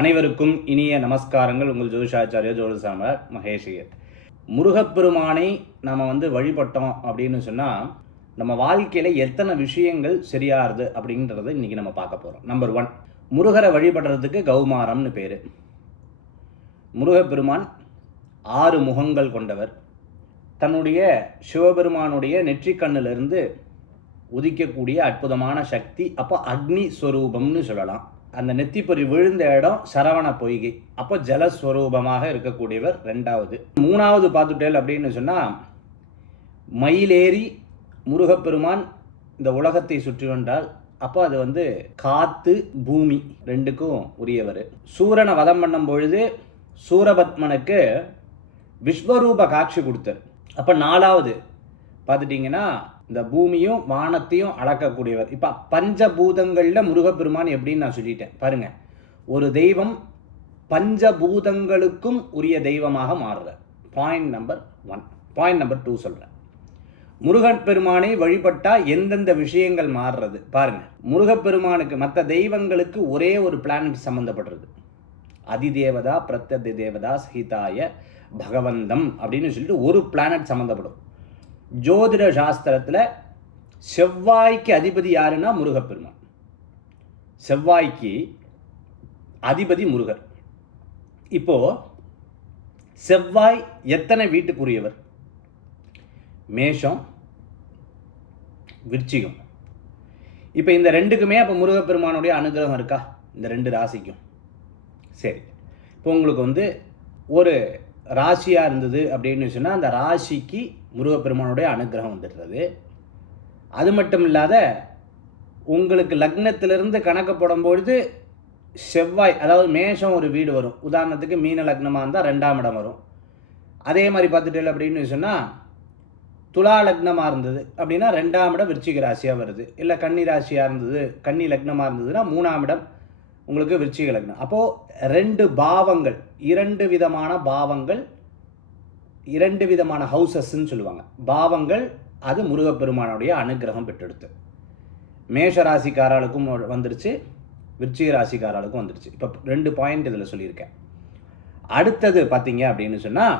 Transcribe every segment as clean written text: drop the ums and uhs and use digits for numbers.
அனைவருக்கும் இனிய நமஸ்காரங்கள். உங்கள் ஜோதிஷாச்சாரிய ஜோதிசாமர் மகேஷியர். முருகப்பெருமானை நாம் வழிபட்டோம் அப்படின்னு சொன்னால் நம்ம வாழ்க்கையில் எத்தனை விஷயங்கள் சரியாருது அப்படின்றத இன்றைக்கி நம்ம பார்க்க போகிறோம். நம்பர் 1, முருகரை வழிபடுறதுக்கு கௌமாரம்னு பேர். முருகப்பெருமான் 6 முகங்கள் கொண்டவர். தன்னுடைய சிவபெருமானுடைய நெற்றிக்கண்ணிலிருந்து உதிக்கக்கூடிய அற்புதமான சக்தி. அப்போ அக்னி ஸ்வரூபம்னு சொல்லலாம். அந்த நெத்திப்பொறி விழுந்த இடம் சரவண பொய்கை. அப்போ ஜலஸ்வரூபமாக இருக்கக்கூடியவர் 2வது. 3வது பார்த்துட்டேல் அப்படின்னு சொன்னால் மயிலேறி முருகப்பெருமான் இந்த உலகத்தை சுற்றி வந்தால் அப்போ அது காற்று பூமி 2க்கும் உரியவர். சூரனை வதம் பண்ணும் பொழுது சூரபத்மனுக்கு விஸ்வரூப காட்சி கொடுத்தார். அப்போ 4வது பார்த்துட்டிங்கன்னா இந்த பூமியும் வானத்தையும் அளக்கக்கூடியவர். இப்போ பஞ்சபூதங்களில் முருகப்பெருமான் எப்படின்னு நான் சொல்லிட்டேன் பாருங்கள். ஒரு தெய்வம் பஞ்சபூதங்களுக்கும் உரிய தெய்வமாக மாறுறார். Point number 1. பாயிண்ட் நம்பர் 2 சொல்கிறேன். முருகப்பெருமானை வழிபட்டால் எந்தெந்த விஷயங்கள் மாறுறது பாருங்கள். முருகப்பெருமானுக்கு மற்ற தெய்வங்களுக்கு ஒரே ஒரு பிளானட் சம்மந்தப்படுறது. அதிதேவதா பிரத்யதி தேவதா சகிதாய பகவந்தம் அப்படின்னு சொல்லிட்டு ஒரு பிளானட் சம்மந்தப்படும். ஜோதிட சாஸ்திரத்தில் செவ்வாய்க்கு அதிபதி யாருன்னா முருகப்பெருமான். செவ்வாய்க்கு அதிபதி முருகர். இப்போ செவ்வாய் எத்தனை வீட்டுக்குரியவர்? மேஷம், விருச்சிகம். இப்போ இந்த 2க்குமே அப்போ முருகப்பெருமானுடைய அனுகிரகம் இருக்கா? இந்த 2 ராசிக்கும். சரி, இப்போ உங்களுக்கு ஒரு ராசியாக இருந்தது அப்படின்னு சொன்னால் அந்த ராசிக்கு முருகப்பெருமானுடைய அனுகிரகம் வந்துடுறது. அது மட்டும் இல்லாத உங்களுக்கு லக்னத்திலிருந்து கணக்கு போடும்பொழுது செவ்வாய், அதாவது மேஷம் ஒரு வீடு வரும். உதாரணத்துக்கு மீன லக்னமாக இருந்தால் 2ஆம் இடம் வரும். அதே மாதிரி பார்த்துட்டு அப்படின்னு சொன்னால் துலா லக்னமாக இருந்தது அப்படின்னா 2ஆம் இடம் விருச்சிக ராசியாக வருது. இல்லை கன்னி ராசியாக இருந்தது, கன்னி லக்னமாக இருந்ததுன்னா 3ஆம் இடம் உங்களுக்கு விருச்சிக லக்னம். அப்போது 2 பாவங்கள், 2 விதமான பாவங்கள், 2 விதமான ஹவுசஸ்ன்னு சொல்லுவாங்க. பாவங்கள் அது முருகப்பெருமானுடைய அனுகிரகம் பெற்றெடுத்து மேஷ ராசிக்காரர்களுக்கும் வந்துருச்சு, விருச்சிக ராசிக்காரர்களுக்கும் வந்துருச்சு. இப்போ 2 பாயிண்ட் இதில் சொல்லியிருக்கேன். அடுத்தது பார்த்தீங்க அப்படின்னு சொன்னால்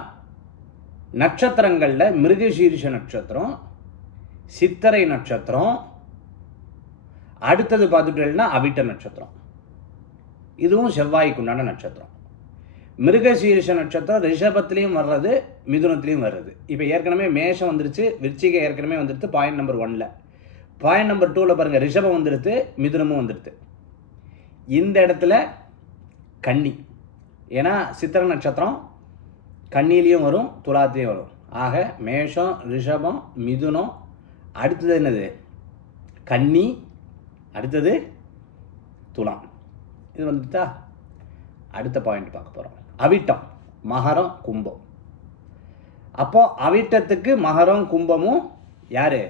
நட்சத்திரங்களில் மிருகசீரிஷ நட்சத்திரம், சித்திரை நட்சத்திரம், அடுத்தது பார்த்துட்டேன்னா அவிட்ட நட்சத்திரம். இதுவும் செவ்வாய்க்கு உண்டான நட்சத்திரம். மிருகசீரிஷ நட்சத்திரம் ரிஷபத்திலையும் வர்றது, மிதுனத்திலையும் வர்றது. இப்போ ஏற்கனவே மேஷம் வந்துருச்சு, விருச்சிக ஏற்கனவே வந்துடுது பாயிண்ட் நம்பர் 1ல். பாயிண்ட் நம்பர் 2ல் பாருங்கள், ரிஷபம் வந்துடுது, மிதுனமும் வந்துடுது. இந்த இடத்துல கன்னி, ஏன்னா சித்திரை நட்சத்திரம் கன்னிலையும் வரும், துலாத்திலையும் வரும். ஆக மேஷம், ரிஷபம், மிதுனம், அடுத்தது என்னது கன்னி, அடுத்தது துலாம். இது வந்துட்டா அடுத்த பாயிண்ட் பார்க்க போகிறோம். அவிட்டம், மகரம், கும்பம். அப்போ அவிட்டத்துக்கு மகரம் கும்பமும் யார்?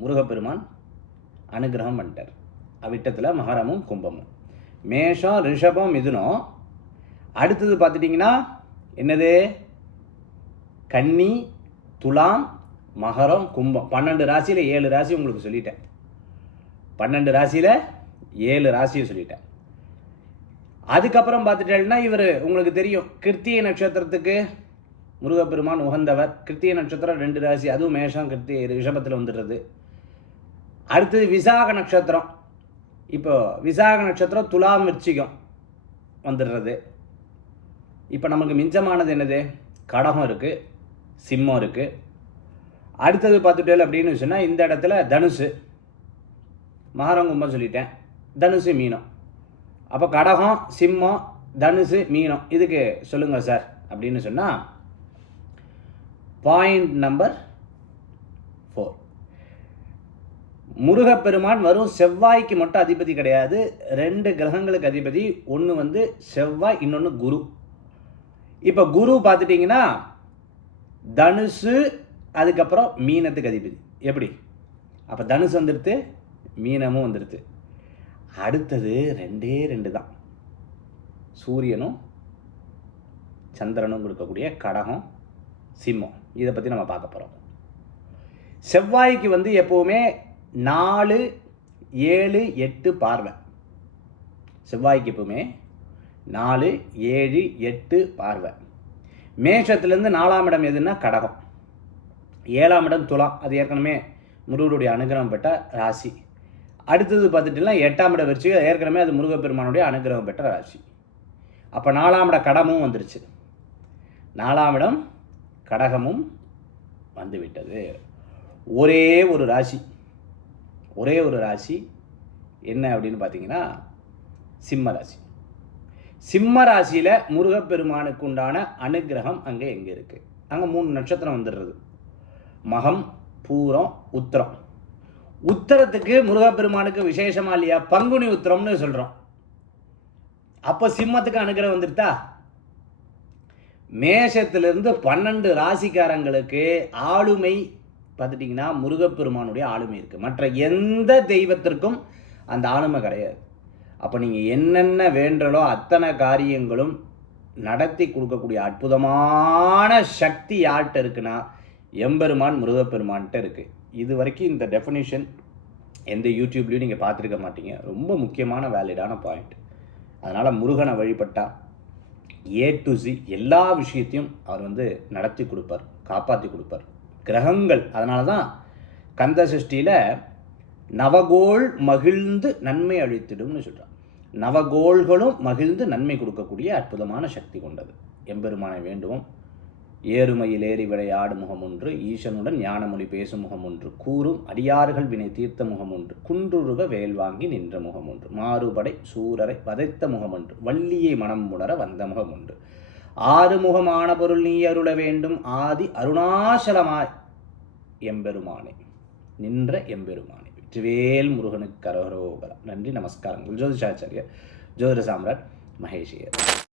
முருகப்பெருமான் அனுகிரகம் பண்ணிட்டார். அவிட்டத்தில் மகரமும் கும்பமும். மேஷம், ரிஷபம், மிதுனம். அடுத்தது பார்த்துட்டிங்கன்னா என்னது? கன்னி, துலாம், மகரம், கும்பம். 12 ராசியில் 7 ராசி உங்களுக்கு சொல்லிட்டேன். 12 ராசியில் 7 ராசியை சொல்லிட்டேன். அதுக்கப்புறம் பார்த்துட்டேன்னா இவர் உங்களுக்கு தெரியும், கிருத்திகை நட்சத்திரத்துக்கு முருகப்பெருமான் உகந்தவர். கிருத்திகை நட்சத்திரம் 2 ராசி, அதுவும் மேஷம் கிருத்திகை ரிஷபத்தில் வந்துடுறது. அடுத்தது விசாக நட்சத்திரம். இப்போ விசாக நட்சத்திரம் துலாம் விருச்சிகம் வந்துடுறது. இப்போ நமக்கு மிஞ்சமானது என்னது? கடகம் இருக்குது, சிம்மம் இருக்குது. அடுத்தது பார்த்துட்டேன் அப்படின்னு சொன்னால் இந்த இடத்துல தனுசு, மகரம், கும்பம் சொல்லிட்டேன், தனுசு, மீனம். அப்போ கடகம், சிம்மம், தனுசு, மீனம். இதுக்கு சொல்லுங்கள் சார் அப்படின்னு சொன்னால் பாயிண்ட் நம்பர் 4. முருகப்பெருமான் வரும் செவ்வாய்க்கு மட்டும் அதிபதி கிடையாது, 2 கிரகங்களுக்கு அதிபதி. ஒன்று செவ்வாய், இன்னொன்று குரு. இப்போ குரு பார்த்துட்டிங்கன்னா தனுசு, அதுக்கப்புறம் மீனத்துக்கு அதிபதி. எப்படி? அப்போ தனுசு வந்துடுது, மீனமும் வந்துடுது. அடுத்தது 2 தான், சூரியனும் சந்திரனும் கொடுக்கக்கூடிய கடகம், சிம்மம். இதை பற்றி நம்ம பார்க்க போகிறோம். செவ்வாய்க்கு எப்போவுமே 4, 7, 8 பார்வை. செவ்வாய்க்கு எப்பவுமே 4, 7, 8 பார்வை. மேஷத்துலேருந்து 4ஆம் இடம் எதுன்னா கடகம், 7ஆம் இடம் துலாம், அது ஏற்கனவே முருகனுடைய அனுகிரகம் பெற்ற ராசி. அடுத்தது பார்த்துட்டிங்கன்னா 8ஆம் இடம் விருச்சிகம், ஏற்கனவே அது முருகப்பெருமானுடைய அனுகிரகம் பெற்ற ராசி. அப்போ 4ஆம் இடம் கடமும் வந்துருச்சு, 4ஆம் இடம் கடகமும் வந்துவிட்டது. ஒரே ஒரு ராசி என்ன அப்படின்னு பார்த்தீங்கன்னா சிம்ம ராசி. சிம்ம ராசியில் முருகப்பெருமானுக்கு உண்டான அனுகிரகம் அங்கே எங்கே இருக்குது? அங்கே 3 நட்சத்திரம் வந்துடுறது, மகம், பூரம், உத்திரம். உத்தரத்துக்கு முருகப்பெருமானுக்கு விசேஷமா இல்லையா? பங்குனி உத்திரம்னு சொல்கிறோம். அப்போ சிம்மத்துக்கு அனுகிரகம் வந்துடுதா? மேஷத்திலிருந்து 12 ராசிக்காரங்களுக்கு ஆளுமை பார்த்துட்டிங்கன்னா முருகப்பெருமானுடைய ஆளுமை இருக்குது. மற்ற எந்த தெய்வத்திற்கும் அந்த ஆளுமை கிடையாது. அப்போ நீங்கள் என்னென்ன வேண்டலோ அத்தனை காரியங்களும் நடத்தி கொடுக்கக்கூடிய அற்புதமான சக்தி யார்கிட்ட இருக்குன்னா எம்பெருமான் முருகப்பெருமான்கிட்ட இருக்குது. இது வரைக்கும் இந்த டெஃபினிஷன் எந்த யூடியூப்லேயும் நீங்கள் பார்த்துருக்க மாட்டீங்க. ரொம்ப முக்கியமான வேலிடான பாயிண்ட். அதனால் முருகனை வழிபட்டால் A to Z எல்லா விஷயத்தையும் அவர் நடத்தி கொடுப்பார், காப்பாற்றி கொடுப்பார். கிரகங்கள் அதனால தான் கந்த சஷ்டியில் நவகோள் மகிழ்ந்து நன்மை அழித்திடும்னு சொல்கிறார். நவகோள்களும் மகிழ்ந்து நன்மை கொடுக்கக்கூடிய அற்புதமான சக்தி கொண்டது. எம்பெருமானை வேண்டுவோம். ஏறுமையில் ஏறி விளையாடு முகம் ஒன்று, ஈசனுடன் ஞானமொழி பேசும் முகம் ஒன்று, கூறும் அடியார்கள் வினை தீர்த்த முகம் ஒன்று, குன்றுருக வேல் வாங்கி நின்ற முகம் ஒன்று, மாறுபடை சூரரை வதைத்த முகம் ஒன்று, வள்ளியை மனம் உணர வந்த முகம் ஒன்று, ஆறுமுகமான பொருள் நீ அருள வேண்டும் ஆதி அருணாசலமாய் எம்பெருமானே நின்ற எம்பெருமானே. வெற்றிவேல் முருகனுக்கு கரோகரோகரா. நன்றி, நமஸ்காரங்கள். ஜோதிஷாச்சாரியர், ஜோதிட சாம்ராட் மகேஷியர்.